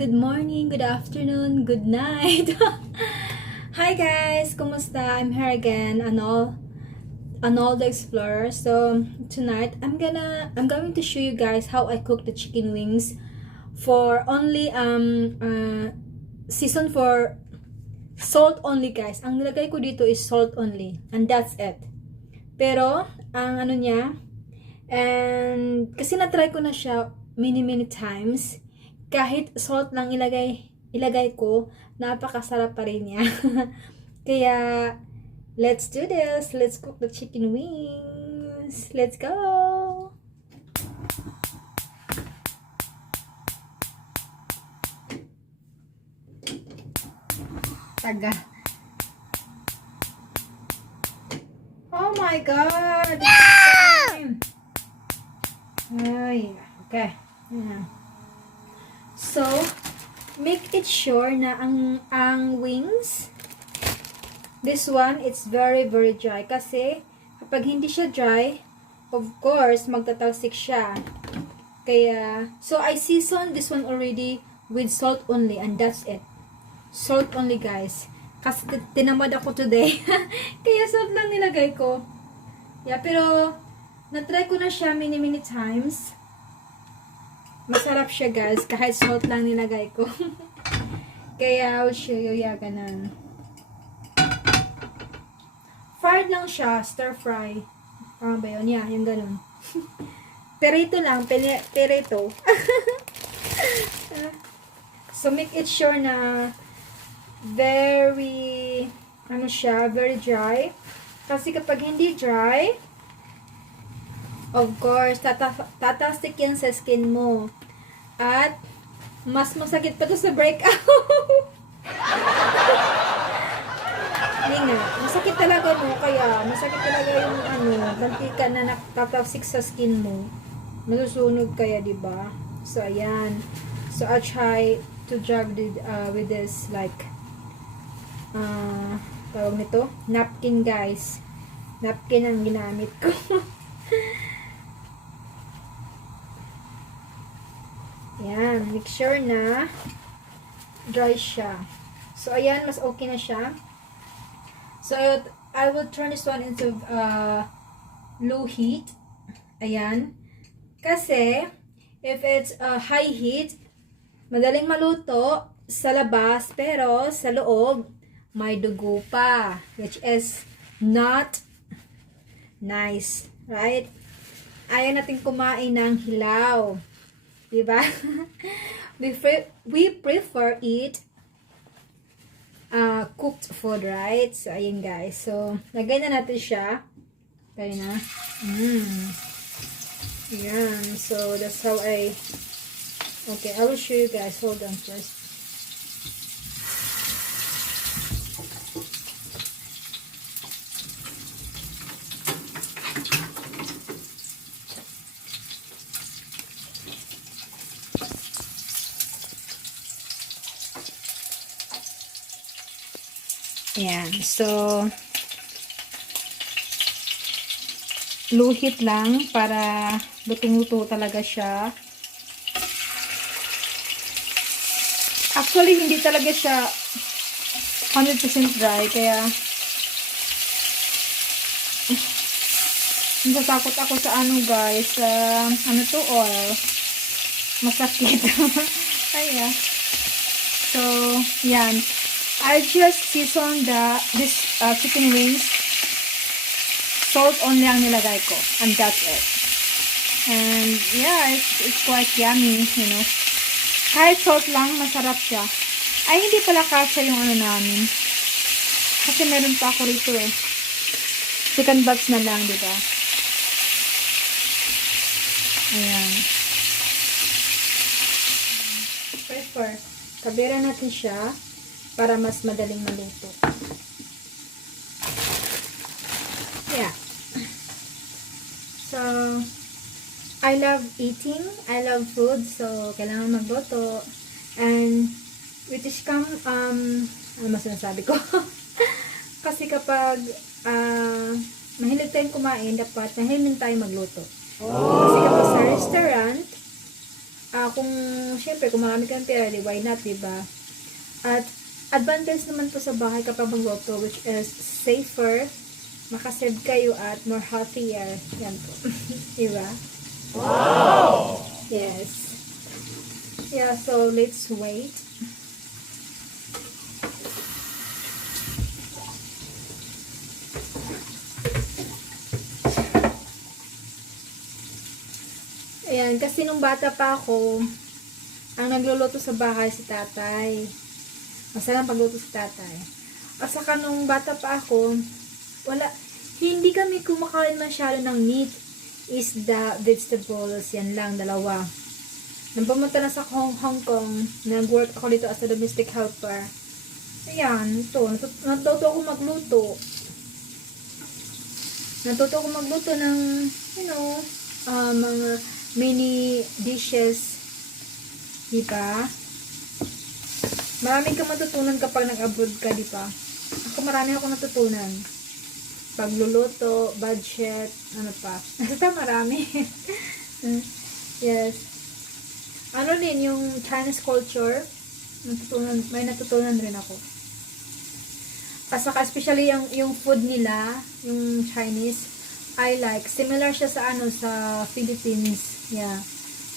good morning, good afternoon, good night. Hi guys, kumusta? I'm here again, Anol the Explorer. So tonight I'm going to show you guys how I cook the chicken wings for only season for salt only, guys. Ang nilagay ko dito is salt only, and that's it. Pero ang ano niya, and kasi na-try ko na siya many times, kahit salt lang ilagay ko, napakasarap pa rin niya. Kaya let's do this. Let's cook the chicken wings. Let's go. Taga. Oh my god. Ay, okay. Yeah. So, make it sure na ang wings, this one, it's very dry. Kasi, kapag hindi siya dry, of course, magtatalsik siya. Kaya, so I seasoned this one already with salt only, and that's it. Salt only, guys. Kasi tinamad ako today. Kaya salt lang nilagay ko. Yeah, pero, na-try ko na siya many times. Masarap siya, guys, kahit salt lang nilagay ko. Kaya I'll show you, yeah, ganun. Fried lang siya, stir fry. Parang ba yun? Yeah, yung ganun. Perito lang, perito. So make it sure na very, ano siya, very dry. Kasi kapag hindi dry, of course, tatastik yan sa skin mo. At, mas masakit pa to sa breakout. Hindi nga. Masakit talaga, no? Kaya, masakit talaga yung, mantika na natatasik sa skin mo. Masusunog kaya, diba? So, ayan. So, I'll try to jog with this, like, tawag nito, napkin, guys. Napkin ang ginamit ko. Ayan, make sure na dry siya. So, ayan, mas okay na siya. So, I will turn this one into low heat. Ayan. Kasi, if it's high heat, madaling maluto sa labas, pero sa loob, may dugo pa. Which is not nice. Right? Ayaw natin kumain ng hilaw. Diba? we prefer eat cooked food, right? So, ayun, guys. So, lagay na natin siya. Kaya na. Ayan. So, that's how okay, I will show you guys. Hold on first. Ayan. So, low heat lang para lutong-luto talaga siya. Actually, hindi talaga siya 100% dry. Kaya, natatakot ako sa guys. Oil. Masakit. Ayan. So, yan. I just season this chicken wings. Salt only ang nilagay ko. And that's it. And yeah, it's quite yummy, you know. Kahit salt lang, masarap siya. Ay, hindi pala kasya yung namin. Kasi meron pa ako rito eh. Second batch na lang, diba? Ayan. Prefer. Kabira natin siya para mas madaling maluto. Yeah. So, I love eating. I love food. So, kailangan magluto. And, which is ano mas sinasabi ko? Kasi kapag mahilig tayong kumain, dapat mahilig tayo magluto. Kasi kapag sa restaurant, Syempre, kung marami kang pera, di, why not, di ba? At, advantage naman po sa bahay kapag magluto, which is safer, makasave kayo at more healthier. Yan po. di ba? Wow! Yes. Yeah, so let's wait. Ayan, kasi nung bata pa ako, ang nagluluto sa bahay si tatay. Masarap pagluto si tatay. At saka nung bata pa ako, hindi kami kumakain masyado ng meat, isda, vegetables, yan lang, dalawa. Nung pumunta na sa Hong Kong, nag-work ako dito as a domestic helper. Ayan, ito, natuto ako magluto. Natuto ako magluto ng, mga mini dishes. Diba? Maraming ka matutunan kapag nag-abroad ka, diba? Ako marami ako natutunan. Pagluluto, budget, ano pa. Basta marami. Yes. Ano din, yung Chinese culture, may natutunan rin ako. Saka especially yung food nila, yung Chinese, I like. Similar siya sa sa Philippines. Yeah.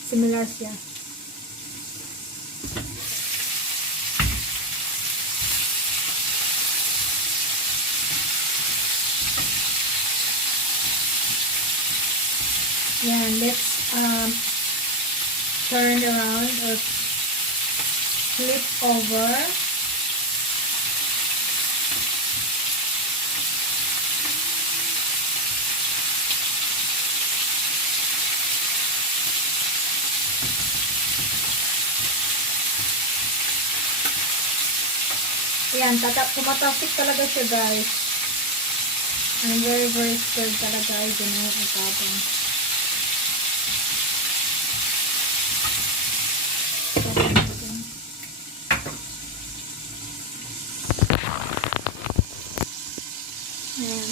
Similar siya. Yan, let's turn around or flip over. Ayan, tumatapik talaga siya, guys. I'm very, very scared talaga. I don't know what happened. Ayan.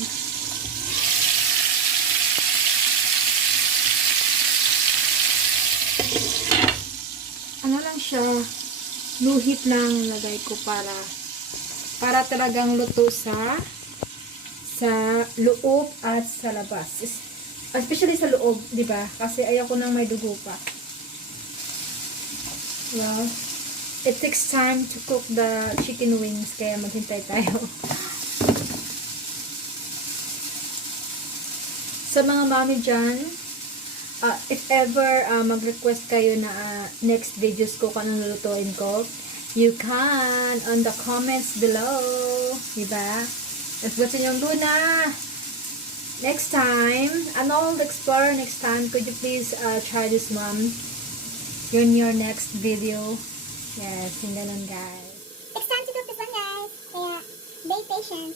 Ano lang siya, luhit lang lagay ko para talagang luto sa loob at sa labas. Especially sa loob, di ba? Kasi ayoko nang may dugo pa. Well, it takes time to cook the chicken wings, kaya maghintay tayo. Sa mga mami dyan, if ever mag-request kayo na next videos ko kung anong lulutuin ko, you can on the comments below. Diba? If gusto nyo Luna, next time, Arnold Explorer next time, could you please try this one in your next video? Yes, yung ganun, guys. It's time to cook this one, guys. Kaya, be patient.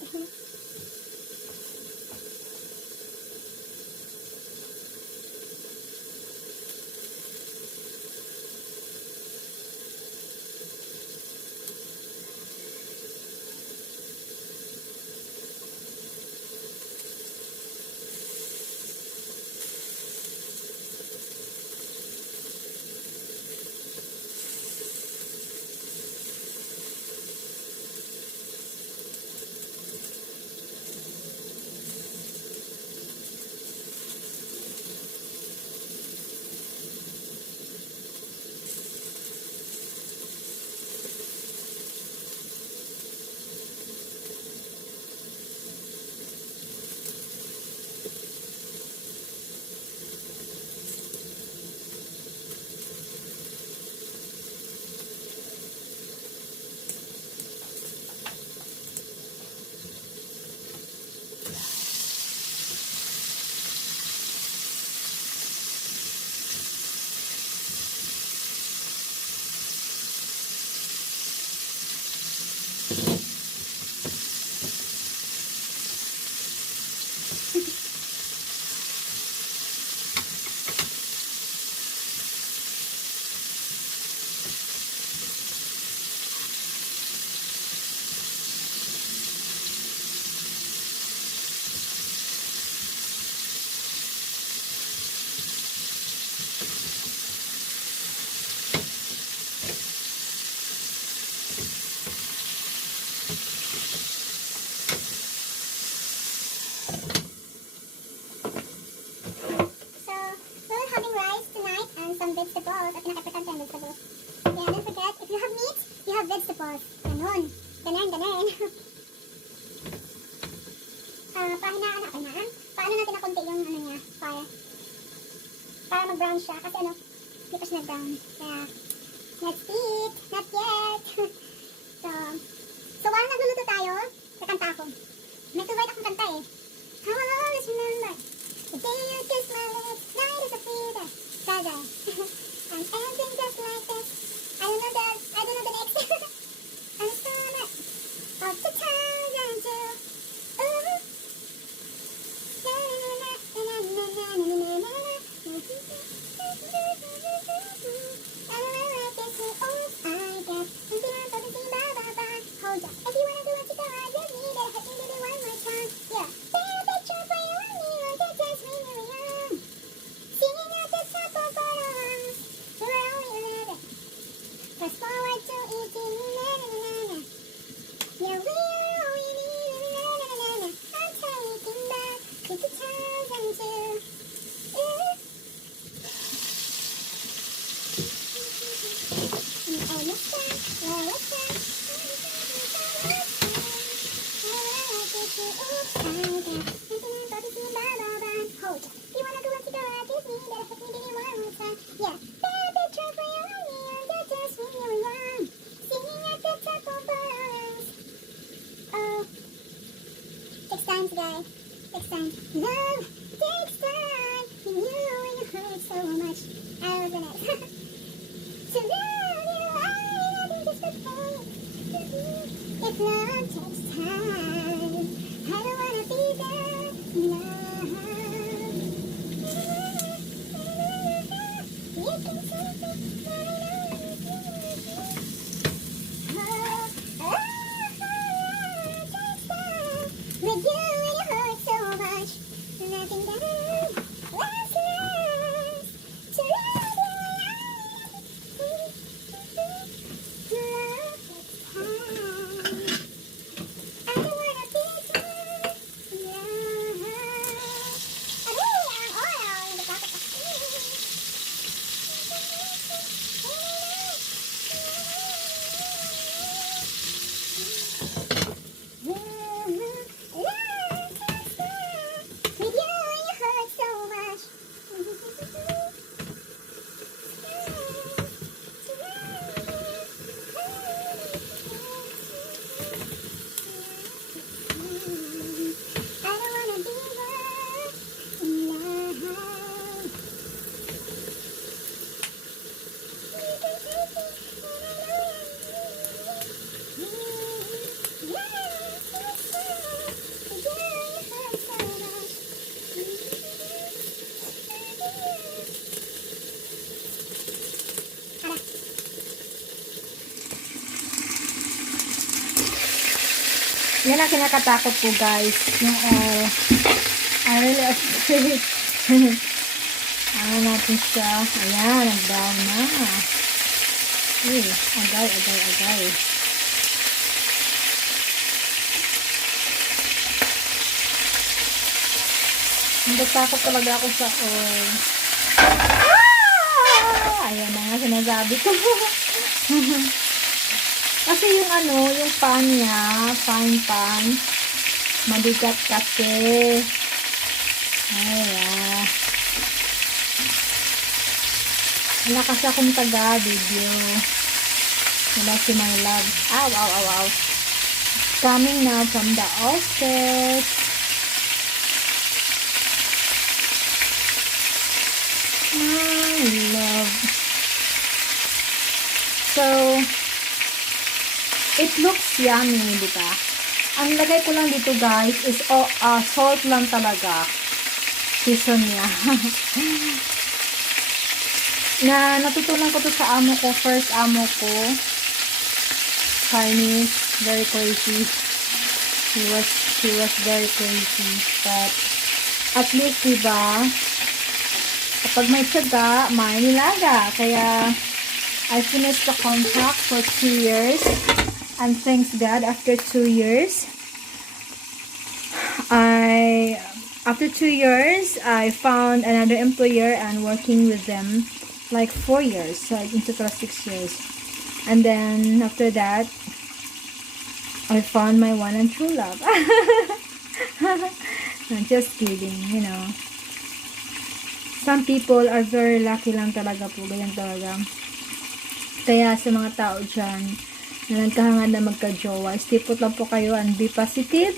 vegetables. At pinaka-importante ang vegetables. Yeah, don't forget, if you have meat, you have vegetables. Ganon. Ganon. Pahinaan. Paano natin na konti yung ano niya, fire. Para mag-brown siya. Kasi ano, hindi pa siya nag-brown. Kaya, let's eat. Not yet. So while nagluluto tayo, kakanta ako. May tuwait akong kanta eh. I will always remember the day you kissed my lips, night is a freedom. Saga. And everything just like this. I don't know the next. I'm summer of 2002. Ooh. Hold up. If you wanna do it, you go out with me. Better hit me, baby, one more time. Yeah. Paint a picture for you and me like the days when we were young. Singing at the top of our lungs. We were only 11. Fast forward to 18. Na-na-na-na-na. Yeah, we are only 11. I'm taking back to 2002. Guys, takes time. Love takes time. You know when you hurt so much. I love the next. To love you, I think it's the pain. If love takes time, I don't wanna be there. Love. You can say it, but I know with you when you hurt so much, nothing down, last to love you. Love takes time. I don't wanna be there. Love. Ang oil in the pocket. Yan ang kinakatakot ko, guys. Yung I really afraid. Ano natin siya. Ayan, nag-down na. Agay. Nagtatakot talaga ako sa oil. Ayan na nga, sinasabi ko. Kasi yung yung pan niya, fine pan, mabigat kasi. Ayan. Wala kasi akong taga-video. Wala si my love. Ow. Coming now from the office. My love. So, it looks yummy, di ba? Ang lagay ko lang dito, guys, is salt lang talaga. Season niya. Natutunan ko to sa amo ko. First amo ko. Chinese. Very crazy. He was very crazy. But, at least, di ba? Kapag may tiyaga, may nilaga. Kaya, I finished the contract for 2 years. And thanks God, after 2 years, after 2 years, I found another employer and working with them. like 4 years, so in total 6 years. And then after that, I found my one and true love. Just kidding, you know. Some people are very lucky lang talaga po, ganyan talaga. Kaya sa mga tao dyan na nagkahangad na magka-jowa, stay put lang po kayo and be positive.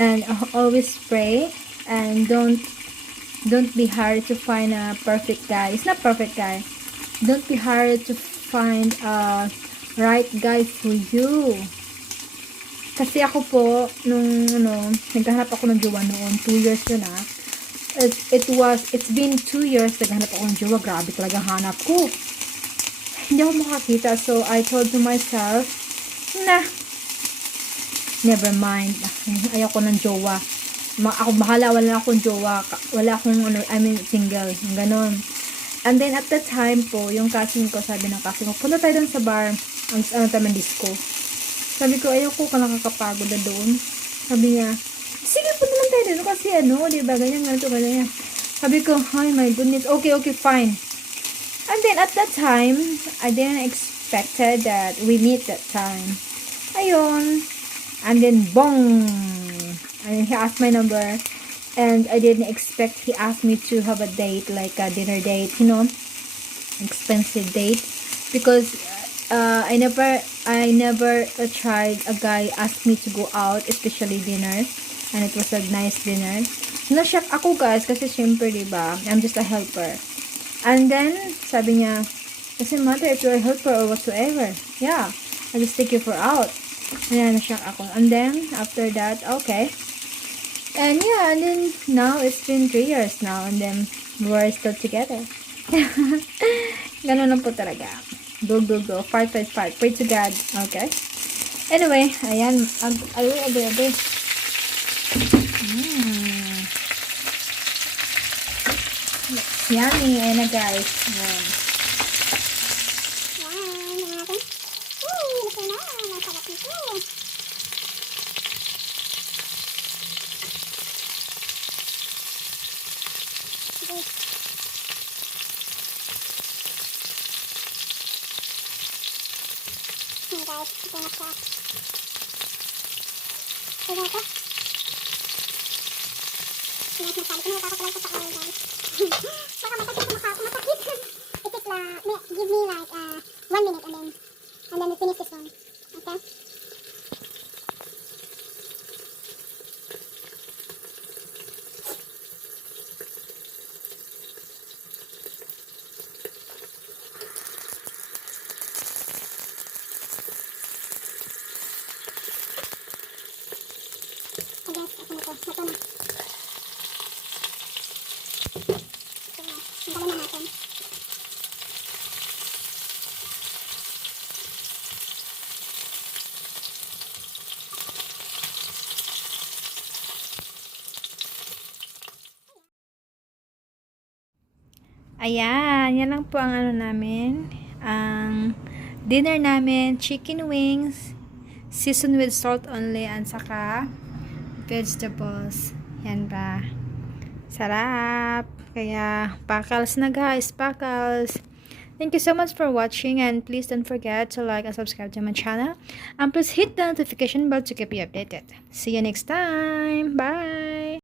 And always pray. And don't be hard to find a perfect guy. It's not perfect guy. Don't be hard to find a right guy for you. Kasi ako po, nung naghahanap ako ng jowa noon, 2 years yun it's been 2 years naghanap ako ng jowa. Grabe talaga hanap ko. Hindi ako makakita. So, I told to myself, never mind. Ayoko ng jowa. Ako bahala, wala akong jowa. Wala akong, single. Ganon. And then, at the time po, yung cousin ko, sabi ng cousin ko, punta tayo doon sa bar. Ang disco. Sabi ko, ayoko ka nakakapagod na doon. Sabi niya, sige, punta lang tayo doon kasi diba, ganyan. Sabi ko, ay my goodness, okay, fine. And then at that time, I didn't expected that we meet that time. Ayun. And then, bong! And he asked my number. And I didn't expect he asked me to have a date, like a dinner date, expensive date. Because I never tried a guy ask me to go out, especially dinner. And it was a nice dinner. Na-shock ako guys, kasi syempre, diba, I'm just a helper. And then, sabi niya, doesn't matter if you're a helper or whatsoever. Yeah, I'll just take you for out. Ayan, na-shock ako. And then, after that, okay. And yeah, and then, now, it's been 3 years now. And then, we're still together. Ganun lang po talaga. Go. Fight. Pray to God. Okay. Anyway, ayan. Agay. Yummy. Ayan na guys. Ayan. Ito na. Masarap nito. Ayan guys, ito na siya. Ito na ito. Ito na sabi ko, natatakot lang sa oil guys. Baka masakit sa mukha. Masakit. It is give me like 1 minute and then we finish this one. Okay? I guess, ito na. Ang galing na natin. Ayan, yan lang po ang namin. Ang dinner namin, chicken wings, seasoned with salt only, and saka vegetables. Yan ba? Sarap! Kaya, pakals na guys, pakals! Thank you so much for watching, and please don't forget to like and subscribe to my channel. And please hit the notification bell to keep you updated. See you next time! Bye!